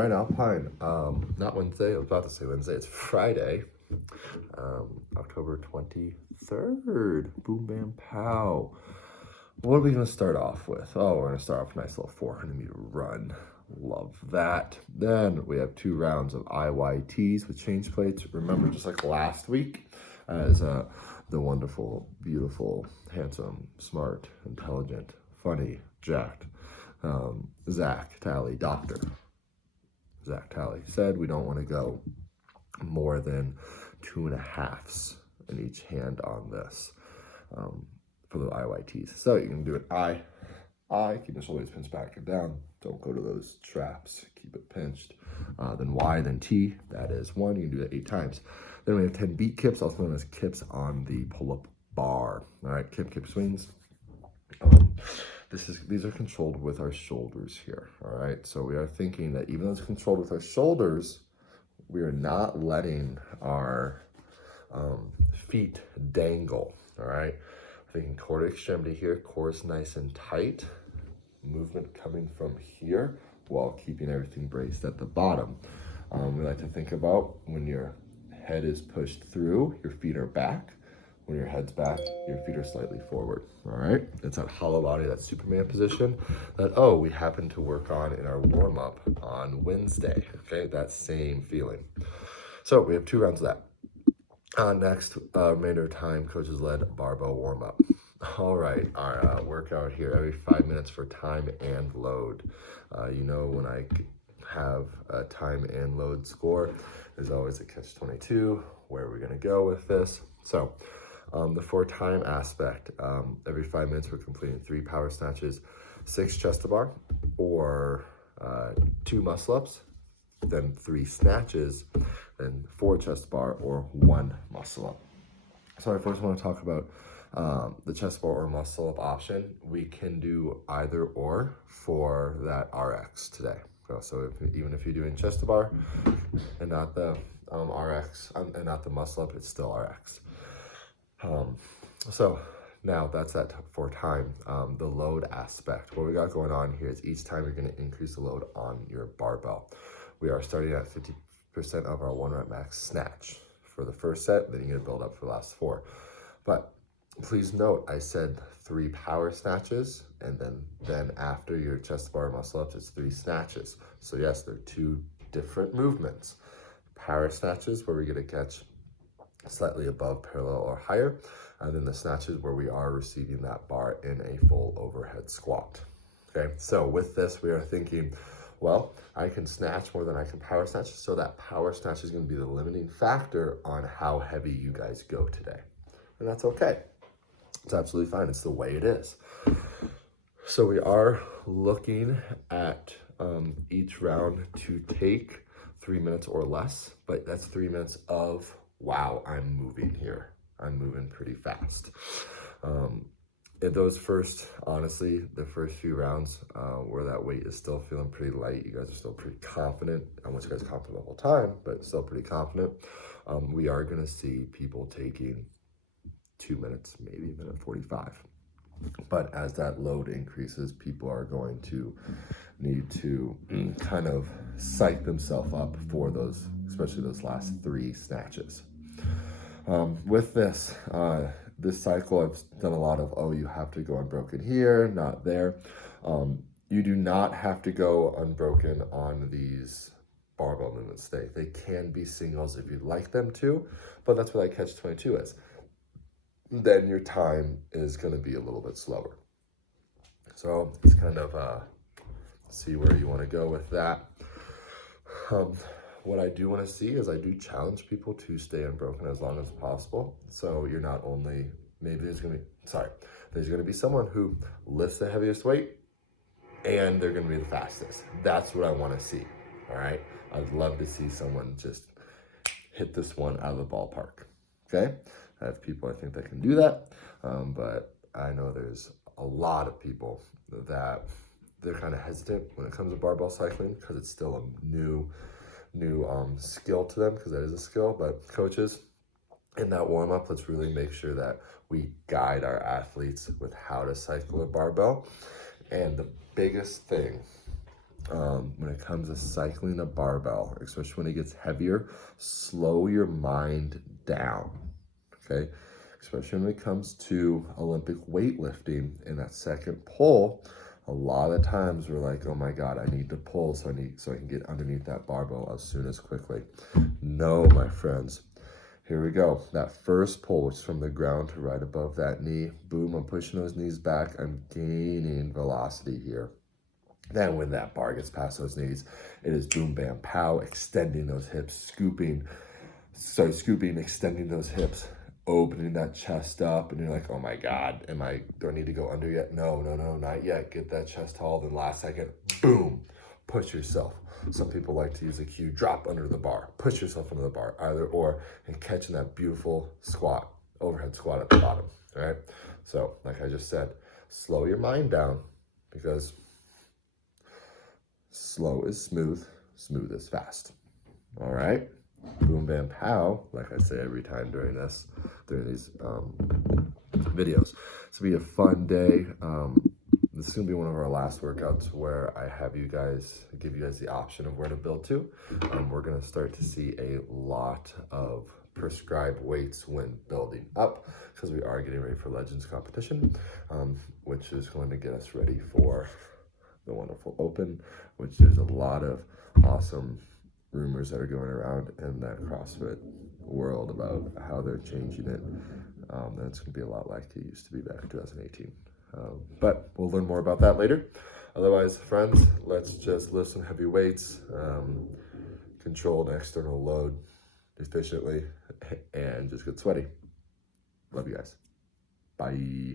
right, Alpine. Not Wednesday. I was about to say Wednesday. It's Friday, October 23rd. Boom, bam, pow. What are we going to start off with? Oh, we're going to start off with a nice little 400-meter run. Love that. Then we have 2 rounds of IYTs with change plates. Remember, just like last week, as the wonderful, beautiful, handsome, smart, intelligent, funny, jacked Zach Talley, Zach Talley said, we don't want to go more than 2.5s in each hand on this for the IYTs. So you can do it I, keep the shoulders pinched back and down. Don't go to those traps. Keep it pinched. Then Y, then T. That is 1. You can do that 8 times. Then we have 10 beat kips, also known as kips on the pull-up bar. All right, kip swings. These are controlled with our shoulders here. All right, so we are thinking that even though it's controlled with our shoulders, we are not letting our feet dangle. All right, thinking core to extremity here, core is nice and tight. Movement coming from here while keeping everything braced at the bottom. We like to think about when your head is pushed through, your feet are back. When your head's back, your feet are slightly forward. All right, it's that hollow body, that Superman position that, we happen to work on in our warm-up on Wednesday. Okay, that same feeling. So we have 2 rounds of that. Next, remainder of time, coaches led barbell warm-up. All right, our workout here every 5 minutes for time and load. When I have a time and load score, there's always a catch-22. Where are we going to go with this? So the for time aspect, every 5 minutes we're completing 3 power snatches, 6 chest to bar, or 2 muscle ups, then 3 snatches, then 4 chest to bar, or 1 muscle up. So I first want to talk about the chest bar or muscle up option. We can do either or for that RX today. So even if you're doing chest to bar and not the RX and not the muscle up, it's still RX. So now that's that for time. The load aspect, what we got going on here is each time you're going to increase the load on your barbell. We are starting at 50% of our 1 rep max snatch for the first set, then you're going to build up for the last 4. But please note, I said 3 power snatches, and then after your chest bar muscle ups, it's 3 snatches. So yes, they're 2 different movements. Power snatches, where we get a catch slightly above parallel or higher, and then the snatches where we are receiving that bar in a full overhead squat. Okay, so with this, we are thinking, well, I can snatch more than I can power snatch, so that power snatch is going to be the limiting factor on how heavy you guys go today. And that's okay. It's absolutely fine. It's the way it is. So we are looking at each round to take 3 minutes or less, but that's 3 minutes of, wow, I'm moving here. I'm moving pretty fast. Those first, honestly, the first few rounds where that weight is still feeling pretty light, you guys are still pretty confident. I want you guys confident the whole time, but still pretty confident. We are going to see people taking 2 minutes, maybe 1:45. But as that load increases, people are going to need to kind of psych themselves up for those, especially those last 3 snatches. With this cycle, I've done a lot of, you have to go unbroken here, not there. You do not have to go unbroken on these barbell movements today. They can be singles if you'd like them to, but that's what that catch-22 is. Then your time is going to be a little bit slower. So it's kind of see where you want to go with that. What I do want to see is I do challenge people to stay unbroken as long as possible. So you're not only, there's going to be someone who lifts the heaviest weight and they're going to be the fastest. That's what I want to see. All right. I'd love to see someone just hit this one out of the ballpark. Okay. I have people I think that can do that. But I know there's a lot of people that they're kind of hesitant when it comes to barbell cycling because it's still a new skill to them, because that is a skill. But coaches, in that warm-up, let's really make sure that we guide our athletes with how to cycle a barbell. And the biggest thing when it comes to cycling a barbell, especially when it gets heavier, slow your mind down, okay? Especially when it comes to Olympic weightlifting and that second pull, a lot of times we're like, oh my God, I need to pull so I can get underneath that barbell as soon as quickly. No, my friends. Here we go. That first pull, which is from the ground to right above that knee. Boom, I'm pushing those knees back. I'm gaining velocity here. Then when that bar gets past those knees, it is boom, bam, pow, extending those hips, scooping, extending those hips, opening that chest up, and you're like, oh my God, do I need to go under yet? No, not yet. Get that chest tall, then last second, boom, push yourself. Some people like to use a cue, drop under the bar, push yourself under the bar, either or, and catching that beautiful squat, overhead squat at the bottom, all right? So, like I just said, slow your mind down, because slow is smooth, smooth is fast, all right? Boom, bam, pow, like I say every time during these videos. It's gonna be a fun day. This is gonna be one of our last workouts where I have give you guys the option of where to build to. We're gonna start to see a lot of prescribed weights when building up, because we are getting ready for Legends competition, which is going to get us ready for the wonderful Open, which there's a lot of awesome rumors that are going around in that CrossFit world about how they're changing it. And it's going to be a lot like it used to be back in 2018. But we'll learn more about that later. Otherwise, friends, let's just lift some heavy weights, control an external load efficiently, and just get sweaty. Love you guys. Bye.